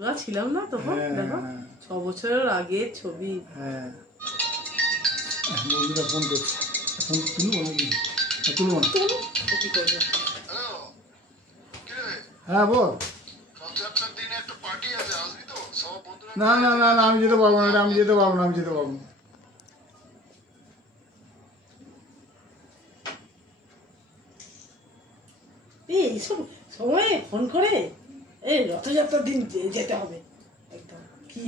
আমরা ছিলাম না তখন। দেখো 6 বছরের আগের ছবি। হ্যাঁ বন্ধুরা ফোন করছে, ফোন তুলবো নাকি? তুলবো না। কি করবে? হ্যাঁ বল। না না না না আমি যেতে পারবো না, আমি যেতে পারবো না, আমি যেতে পারবো না। এইসব সময় ফোন করে এই রথযাত্রার দিন যেতে হবে একদম। কি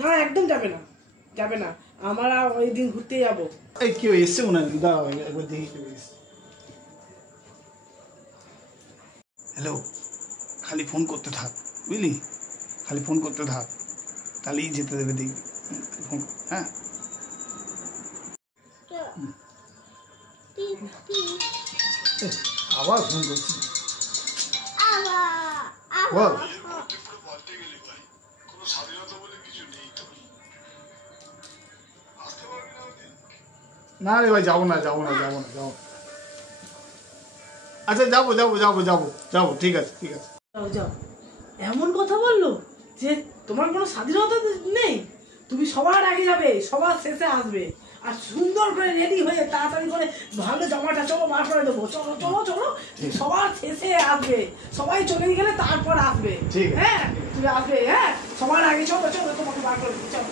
না, একদম যাবে না, যাবে না। আমরা ওই দিন ঘুরতে যাবো। এই কেউ এসছে মনে হয়, দাঁড়াও একবার দেখি কেউ এসছে। হ্যালো, খালি ফোন করতে থাক বুঝলি, খালি ফোন করতে থাক, তাহলেই যেতে দেবে দেখবি। ফোন হ্যাঁ আবার ফোন করছি বল। না রে ভাই যাবো না, যাবো না, যাবো না, যাবো। আচ্ছা যাবো যাবো যাবো যাবো যাবো, ঠিক আছে ঠিক আছে। যাও যাও। এমন কথা বললো যে তোমার কোনো স্বাধীনতা নেই, তুমি সবার আগে যাবে, সবার শেষে আসবে, আর সুন্দর করে রেডি হয়ে তাড়াতাড়ি করে ভালো জামাটা চলো বার করে দেবো, চলো চলো চলো, সবার শেষে আসবে, সবাই চলে গেলে তারপর আসবে। হ্যাঁ তুমি আসবে, হ্যাঁ সবার আগে চলো চলো, তোমাকে বার করে দেবো, চলো।